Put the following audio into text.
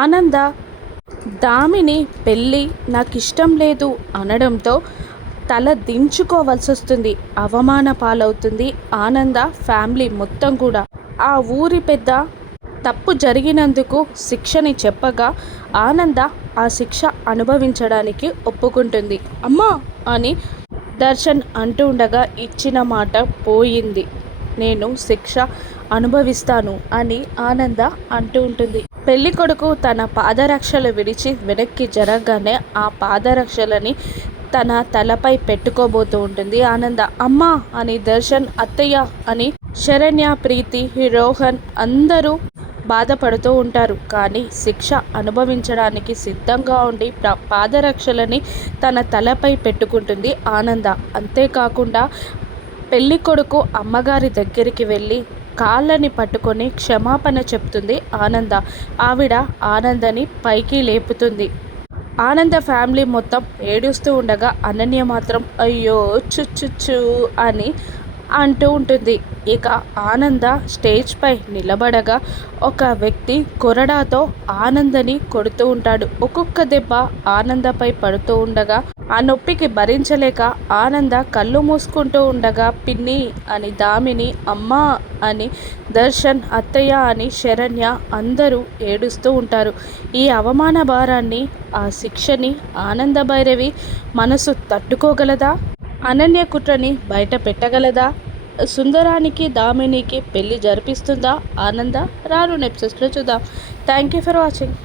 ఆనంద దామిని పెళ్ళి నాకిష్టం లేదు అనడంతో తల దించుకోవాల్సి వస్తుంది. అవమాన పాలవుతుంది ఆనంద ఫ్యామిలీ మొత్తం కూడా. ఆ ఊరి పెద్ద తప్పు జరిగినందుకు శిక్షని చెప్పగా ఆనంద ఆ శిక్ష అనుభవించడానికి ఒప్పుకుంటుంది. అమ్మా అని దర్శన్ అంటూ ఉండగా ఇచ్చిన మాట పోయింది, నేను శిక్ష అనుభవిస్తాను అని ఆనంద అంటూ ఉంటుంది. పెళ్లి కొడుకు తన పాదరక్షలు విడిచి వెనక్కి జరగగానే ఆ పాదరక్షలని తన తలపై పెట్టుకోబోతూ ఉంటుంది ఆనంద. అమ్మా అని దర్శన్, అత్తయ్య అని శరణ్య, ప్రీతి, రోహన్ అందరూ బాధపడుతూ ఉంటారు. కానీ శిక్ష అనుభవించడానికి సిద్ధంగా ఉండి పాదరక్షలని తన తలపై పెట్టుకుంటుంది ఆనంద. అంతేకాకుండా పెళ్లి కొడుకు అమ్మగారి దగ్గరికి వెళ్ళి కాళ్ళని పట్టుకొని క్షమాపణ చెప్తుంది ఆనంద. ఆవిడ ఆనందని పైకి లేపుతుంది. ఆనంద ఫ్యామిలీ మొత్తం ఏడుస్తూ ఉండగా అనన్య మాత్రం అయ్యో చుచ్చుచ్చు అని అంటూ ఉంటుంది. ఇక ఆనంద స్టేజ్పై నిలబడగా ఒక వ్యక్తి కొరడాతో ఆనందని కొడుతూ ఉంటాడు. ఒక్కొక్క దెబ్బ ఆనందపై పడుతూ ఉండగా ఆ నొప్పికి భరించలేక ఆనంద కళ్ళు మూసుకుంటూ ఉండగా పిన్ని అని దామిని, అమ్మా అని దర్శన్, అత్తయ్య అని శరణ్య అందరూ ఏడుస్తూ ఉంటారు. ఈ అవమాన భారాన్ని, ఆ శిక్షని ఆనంద భైరవి మనసు తట్టుకోగలదా? అనన్య కుట్రని బయట పెట్టగలదా? సుందరానికి దామినికి పెళ్లి జరిపిస్తుందా ఆనంద? రాను ఎపిసోడ్స్లో చూద్దాం. Thank you for watching.